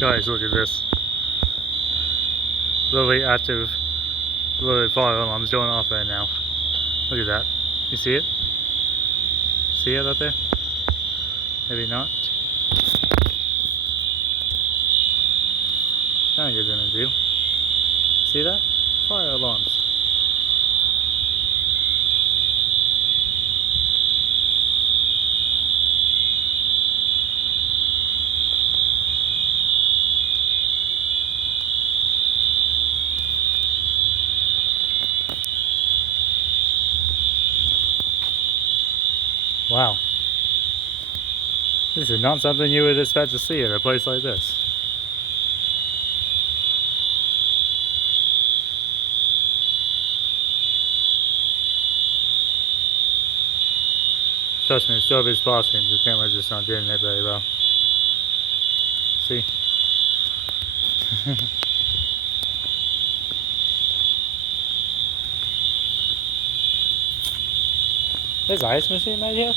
Guys, look at this. Literally active, literally fire alarms going off right now. Look at that. You see it? See it out there? Maybe not. Now you're gonna do. See that? Fire alarms. Wow. This is not something you would expect to see at a place like this. Trust me, still is passing. The camera's just not getting it very well. See? There's an ice machine right here?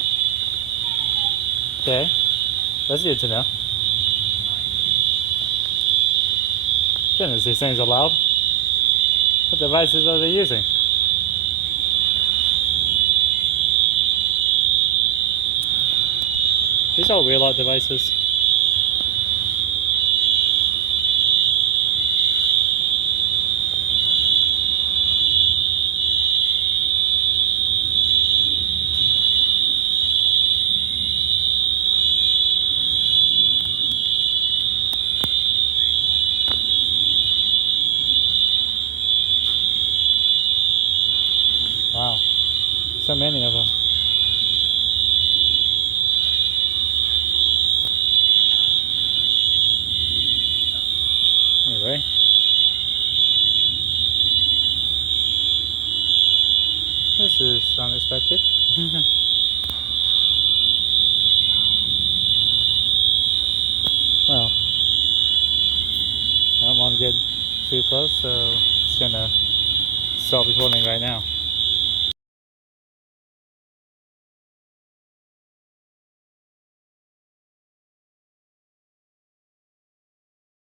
Okay. That's good to know. Goodness, these things are loud. What devices are they using? These are real light devices. Wow. So many of them. Anyway. This is unexpected. Well, I don't want to get too close, so I'm just gonna stop recording right now.